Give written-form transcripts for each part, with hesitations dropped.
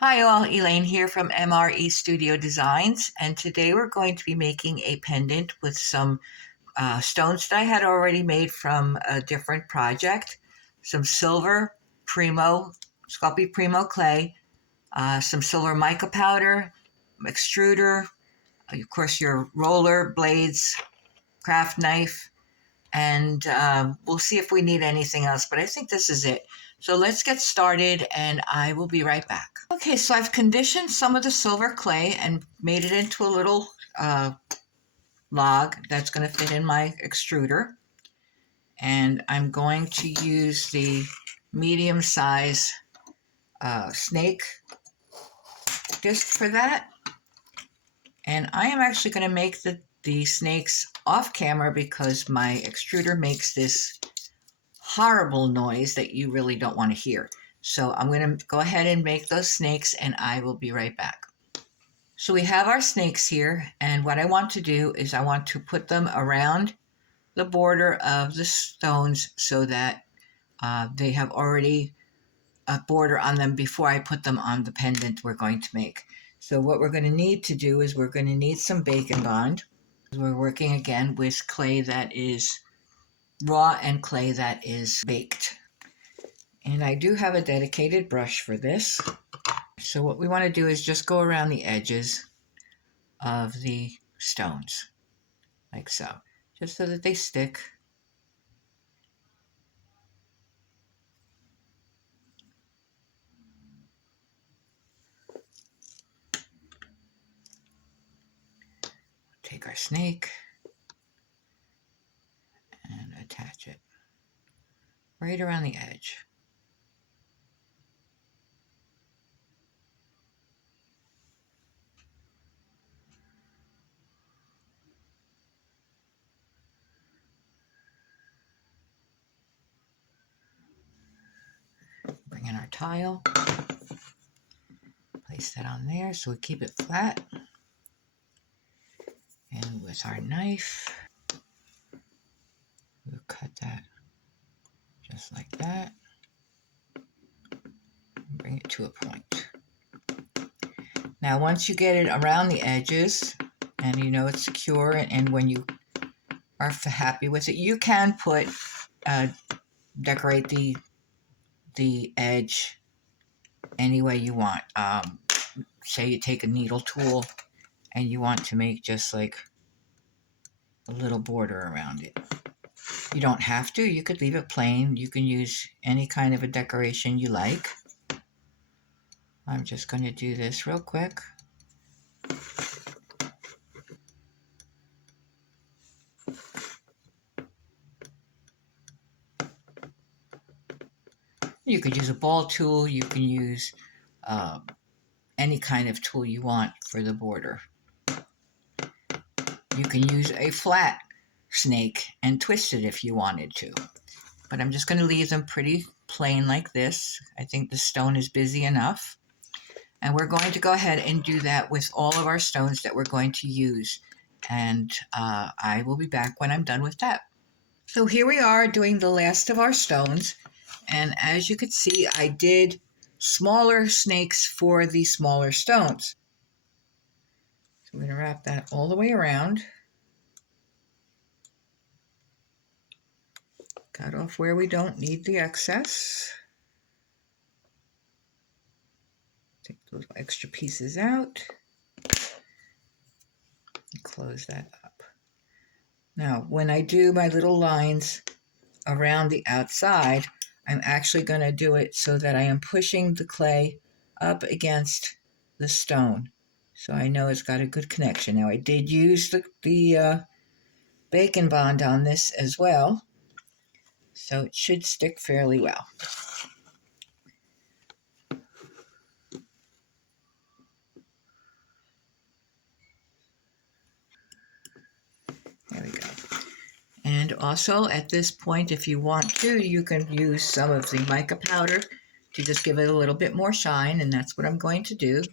Hi all, Elaine here from MRE Studio Designs, and today we're going to be making a pendant with some stones that I had already made from a different project, some silver Primo, Sculpey Primo clay, some silver mica powder, extruder, of course your roller, blades, craft knife, and we'll see if we need anything else, but I think this is it. So let's get started and I will be right back. Okay, so I've conditioned some of the silver clay and made it into a little log that's going to fit in my extruder. And I'm going to use the medium size snake disc for that. And I am actually going to make the snakes off camera because my extruder makes this horrible noise that you really don't want to hear. So I'm going to go ahead and make those snakes and I will be right back. So we have our snakes here, and what I want to do is I want to put them around the border of the stones so that they have already a border on them before I put them on the pendant we're going to make. So what we're going to need to do is we're going to need some bacon bond. We're working again with clay that is raw and clay that is baked. And I do have a dedicated brush for this. So what we want to do is just go around the edges of the stones, like so, just so that they stick. Take our snake and attach it right around the edge. Bring in our tile, place that on there so we keep it flat. And with our knife, we'll cut that just like that. Bring it to a point. Now once you get it around the edges and you know it's secure, and when you are happy with it, you can put decorate the edge any way you want. Say you take a needle tool and you want to make just like a little border around it. You don't have to. You could leave it plain. You can use any kind of a decoration you like. I'm just going to do this real quick. You could use a ball tool. You can use any kind of tool you want for the border. You can use a flat snake and twist it if you wanted to. But I'm just going to leave them pretty plain like this. I think the stone is busy enough. And we're going to go ahead and do that with all of our stones that we're going to use. And I will be back when I'm done with that. So here we are doing the last of our stones. And as you can see, I did smaller snakes for the smaller stones. So we're going to wrap that all the way around. Cut off where we don't need the excess. Take those extra pieces out. And close that up. Now, when I do my little lines around the outside, I'm actually going to do it so that I am pushing the clay up against the stone. So I know it's got a good connection. Now, I did use the bacon bond on this as well, so it should stick fairly well. There we go. And also at this point, if you want to, you can use some of the mica powder to just give it a little bit more shine, and that's what I'm going to do.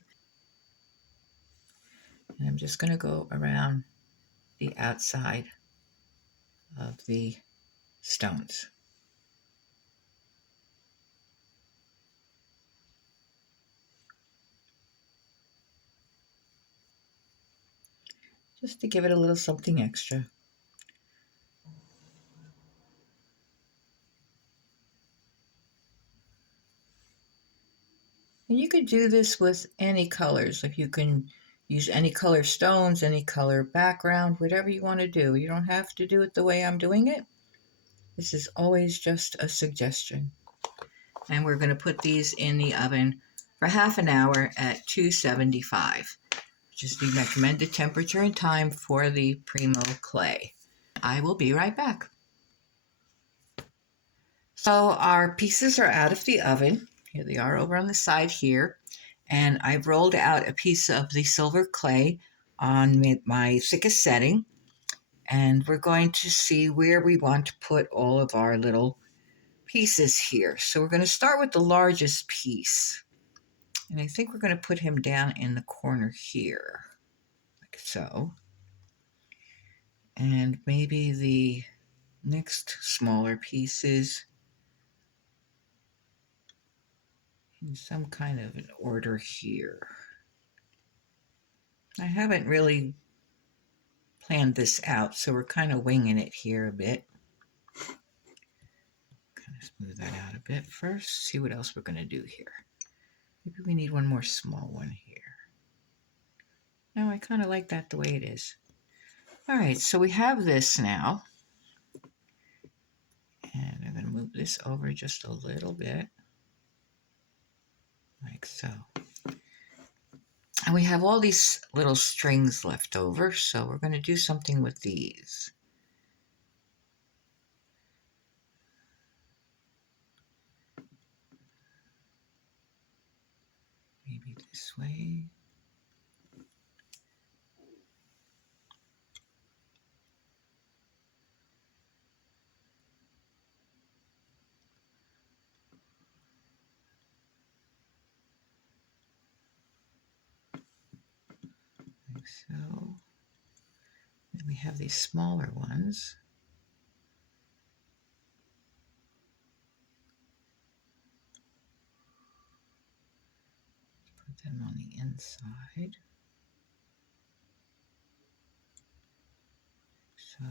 And I'm just going to go around the outside of the stones. just to give it a little something extra. And you could do this with any colors. If you can use any color stones, any color background, whatever you want to do. You don't have to do it the way I'm doing it. This is always just a suggestion. And we're going to put these in the oven for half an hour at 275, which is the recommended temperature and time for the Primo clay. I will be right back. So our pieces are out of the oven. Here they are over on the side here. And I've rolled out a piece of the silver clay on my thickest setting. And we're going to see where we want to put all of our little pieces here. So we're going to start with the largest piece. And I think we're going to put him down in the corner here, like so. And maybe the next smaller pieces in some kind of an order here. I haven't really planned this out, so we're kind of winging it here a bit. Kind of smooth that out a bit first, see what else we're going to do here. Maybe we need one more small one here. No, I kind of like that the way it is. All right, so we have this now. And I'm going to move this over just a little bit, like so. And we have all these little strings left over, so we're going to do something with these. Maybe this way. Like so. Then we have these smaller ones. Put them on the inside. So.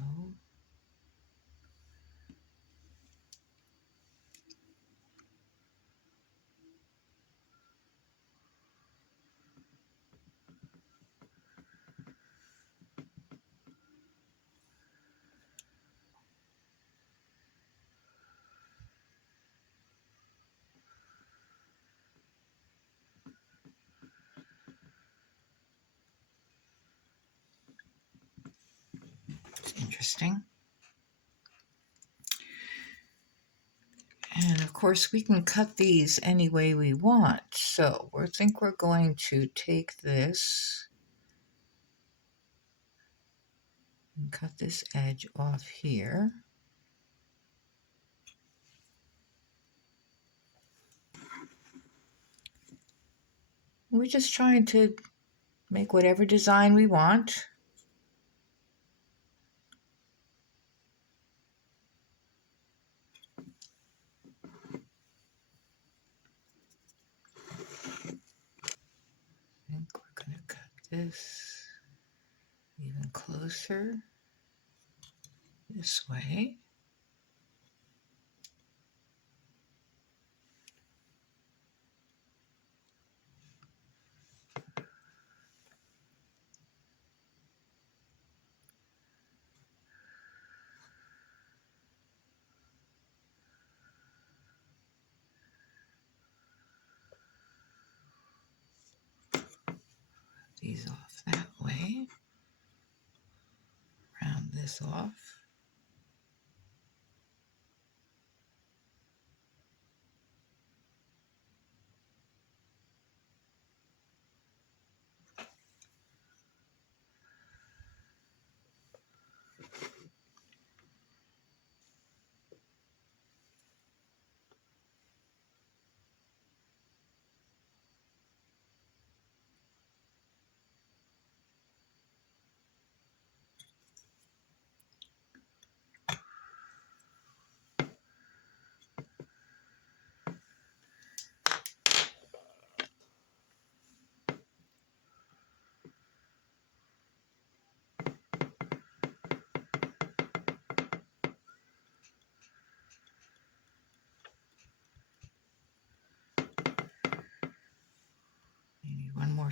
It's interesting. And of course, we can cut these any way we want. So I think we're going to take this and cut this edge off here. We're just trying to make whatever design we want. I think we're going to cut this even closer this way. These off that way. Round this off.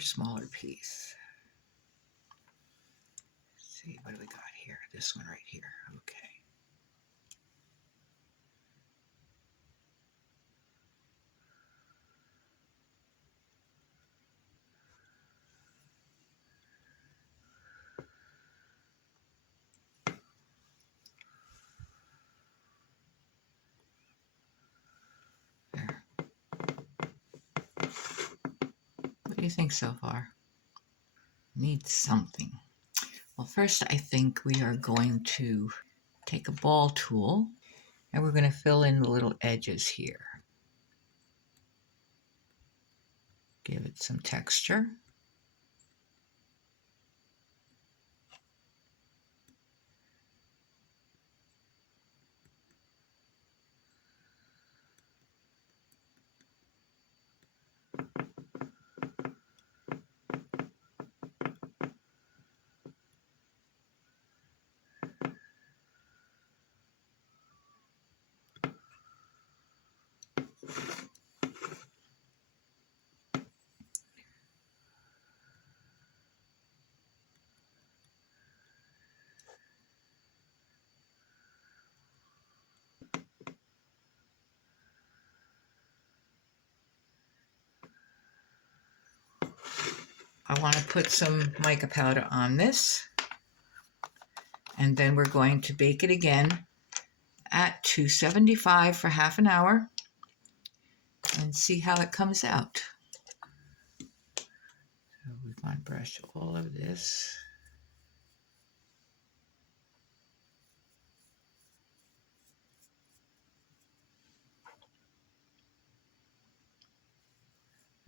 smaller piece. Let's see, what do we got here? This one right here. Okay. There. What do you think so far? Needs something. Well, first I think we are going to take a ball tool and we're going to fill in the little edges here. Give it some texture. I want to put some mica powder on this, and then we're going to bake it again at 275 for half an hour and see how it comes out. So we want to brush all of this.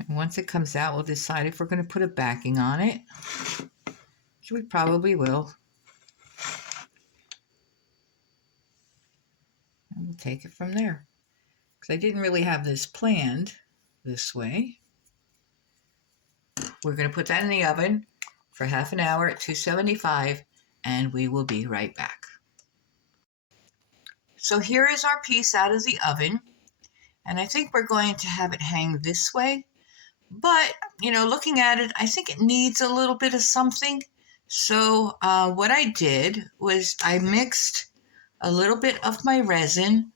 And once it comes out, we'll decide if we're going to put a backing on it, which we probably will. And we'll take it from there. Because I didn't really have this planned this way. We're going to put that in the oven for half an hour at 275, and we will be right back. So here is our piece out of the oven, and I think we're going to have it hang this way. But, you know, looking at it, I think it needs a little bit of something. So what I did was I mixed a little bit of my resin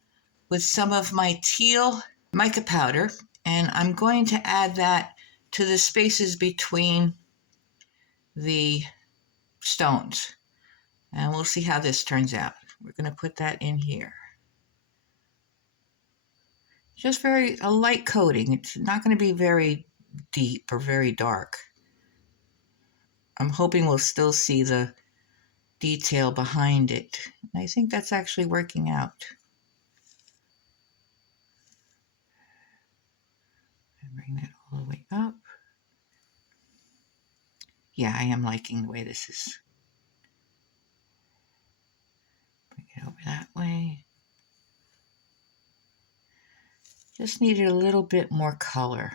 with some of my teal mica powder, and I'm going to add that to the spaces between the stones. And we'll see how this turns out. We're going to put that in here. Just a light coating. It's not going to be very deep or very dark. I'm hoping we'll still see the detail behind it. I think that's actually working out. And bring that all the way up. Yeah, I am liking the way this is. Bring it over that way. Just needed a little bit more color.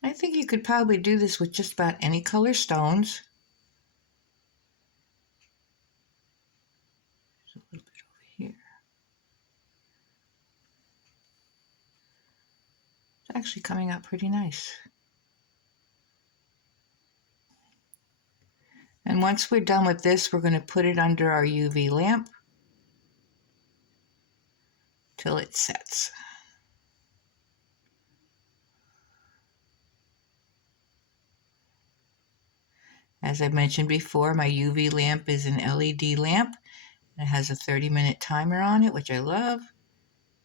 I think you could probably do this with just about any color stones. There's a little bit over here. It's actually coming out pretty nice. And once we're done with this, we're going to put it under our UV lamp till it sets. As I mentioned before, my UV lamp is an LED lamp. It has a 30-minute timer on it, which I love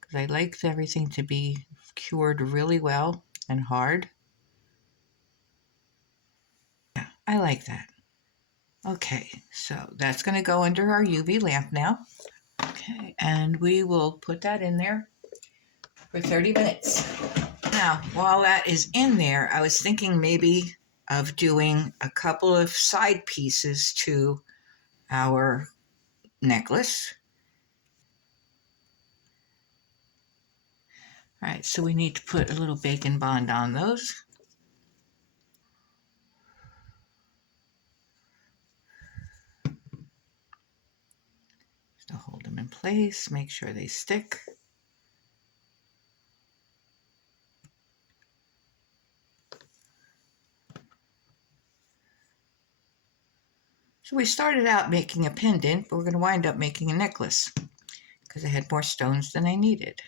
because I like everything to be cured really well and hard. Yeah, I like that. Okay, so that's going to go under our UV lamp now. Okay, and we will put that in there for 30 minutes. Now, while that is in there, I was thinking maybe of doing a couple of side pieces to our necklace. All right, so we need to put a little bacon bond on those. Just to hold them in place, make sure they stick. So we started out making a pendant, but we're going to wind up making a necklace because I had more stones than I needed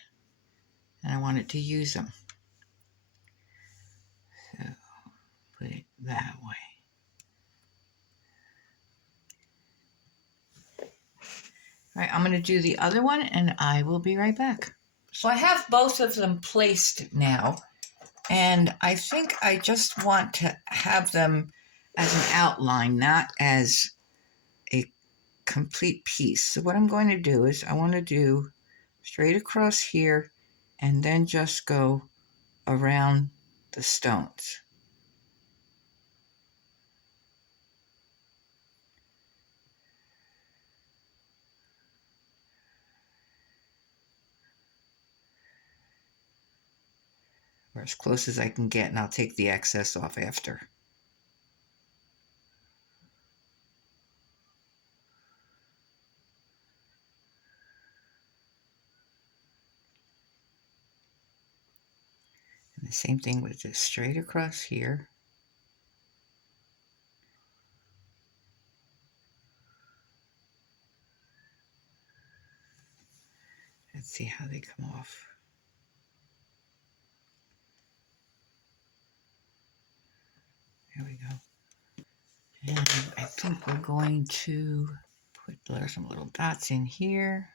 and I wanted to use them. So put it that way. All right, I'm going to do the other one and I will be right back. So I have both of them placed now, and I think I just want to have them as an outline, not as a complete piece. So what I'm going to do is I want to do straight across here and then just go around the stones. Or as close as I can get, and I'll take the excess off after. And the same thing with just straight across here. Let's see how they come off. There we go. And I think we're going to put some little dots in here.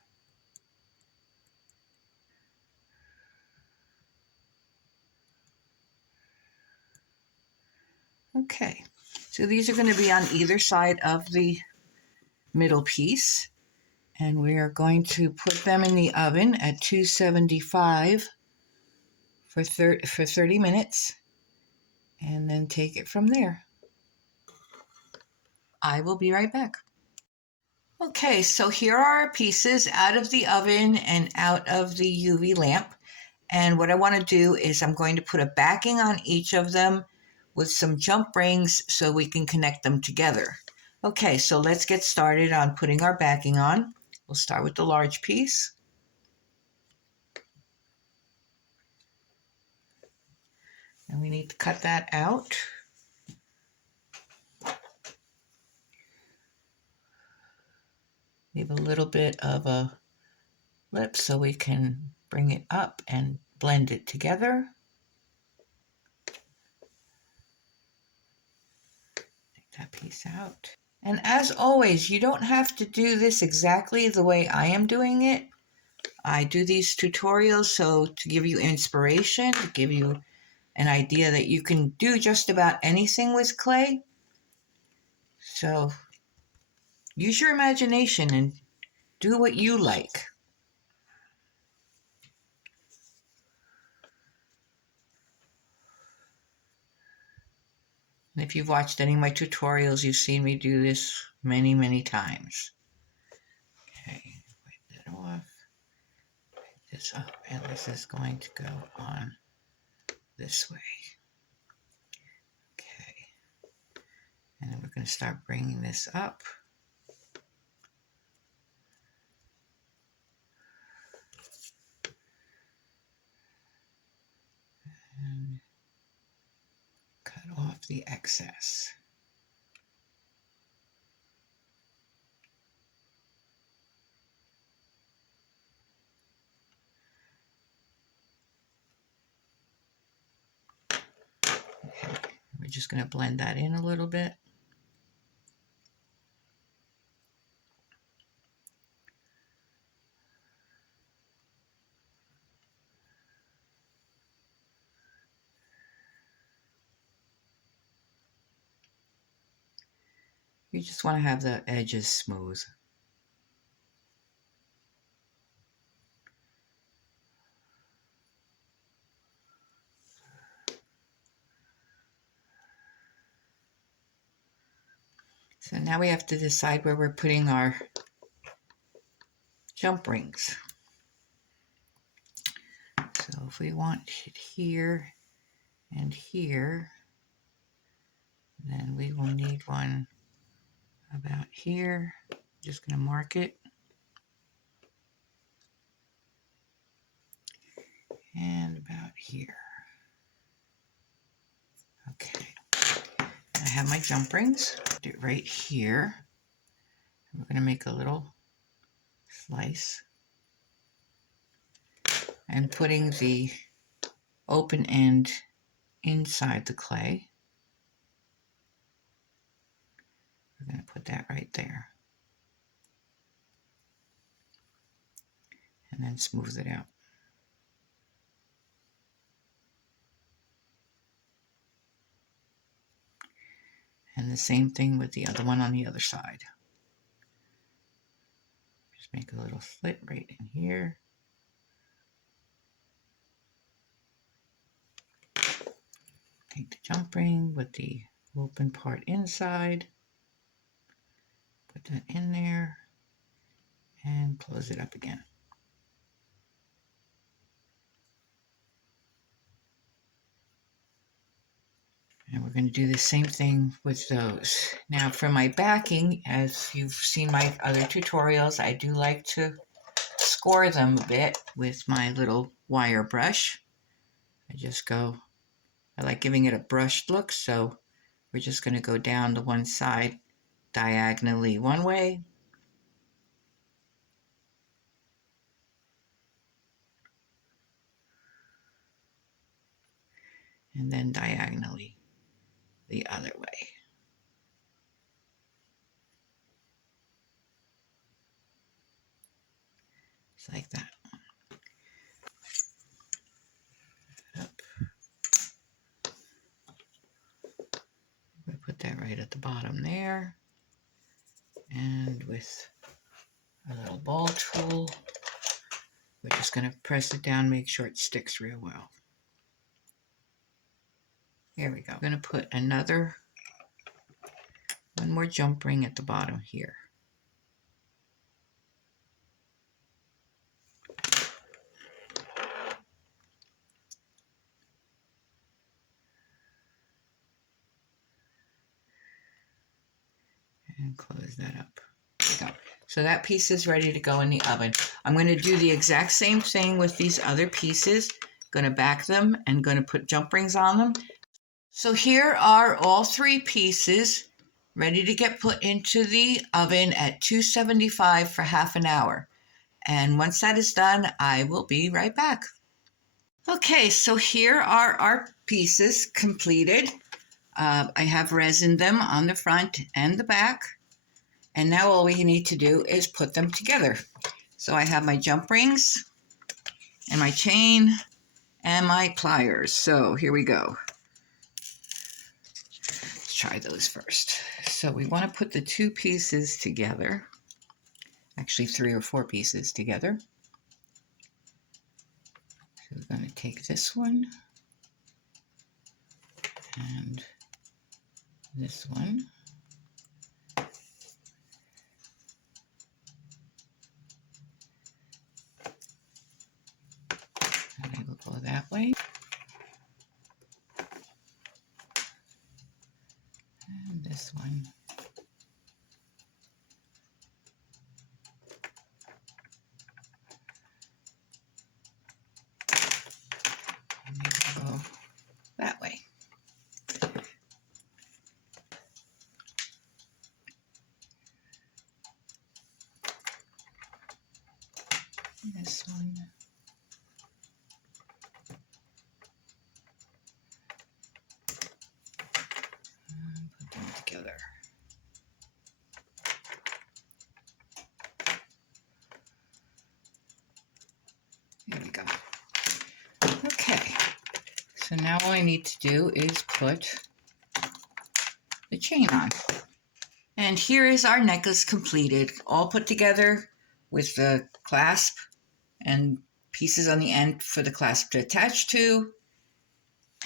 Okay, so these are going to be on either side of the middle piece. And we are going to put them in the oven at 275 for 30 minutes. And then take it from there. I will be right back. Okay, so here are our pieces out of the oven and out of the UV lamp. And what I want to do is I'm going to put a backing on each of them with some jump rings so we can connect them together. Okay, so let's get started on putting our backing on. We'll start with the large piece. And we need to cut that out. Leave a little bit of a lip so we can bring it up and blend it together. Take that piece out. And as always, you don't have to do this exactly the way I am doing it. I do these tutorials so to give you inspiration, to give you an idea that you can do just about anything with clay. So use your imagination and do what you like. And if you've watched any of my tutorials, you've seen me do this many, many times. Okay, wipe that off. Pick this up, and this is going to go on this way. Okay. And then we're going to start bringing this up. And cut off the excess. Okay. We're just going to blend that in a little bit. You just want to have the edges smooth. So now we have to decide where we're putting our jump rings. So if we want it here and here, then we will need one about here. Just going to mark it. And about here. Okay. I have my jump rings. Do it right here. We're going to make a little slice and putting the open end inside the clay. We're going to put that right there. And then smooth it out. And the same thing with the other one on the other side. Just make a little slit right in here. Take the jump ring with the open part inside. Put that in there and close it up again. And we're going to do the same thing with those. Now for my backing, as you've seen my other tutorials, I do like to score them a bit with my little wire brush. I like giving it a brushed look, so we're just going to go down the one side diagonally one way. And then diagonally the other way. Just like that. Up. We put that right at the bottom there. And with a little ball tool, we're just going to press it down, make sure it sticks real well. There we go. I'm going to put one more jump ring at the bottom here. And close that up. There we go. So that piece is ready to go in the oven. I'm going to do the exact same thing with these other pieces. Going to back them and going to put jump rings on them. So here are all three pieces ready to get put into the oven at 275 for half an hour. And once that is done, I will be right back. Okay, so here are our pieces completed. I have resined them on the front and the back. And now all we need to do is put them together. So I have my jump rings and my chain and my pliers. So here we go. Let's try those first. So we want to put the two pieces together. Actually 3 or 4 pieces together. So we're going to take this one and this one. And I will go that way. And this one. And they will go that way. And this one. And put them together. There we go. Okay, so now all I need to do is put the chain on. And here is our necklace completed, all put together with the clasp and pieces on the end for the clasp to attach to.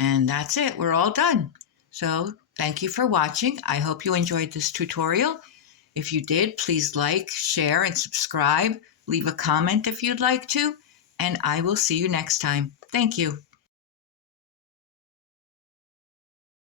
And that's it, we're all done. So thank you for watching. I hope you enjoyed this tutorial. If you did, please like, share, and subscribe. Leave a comment if you'd like to. And I will see you next time. Thank you.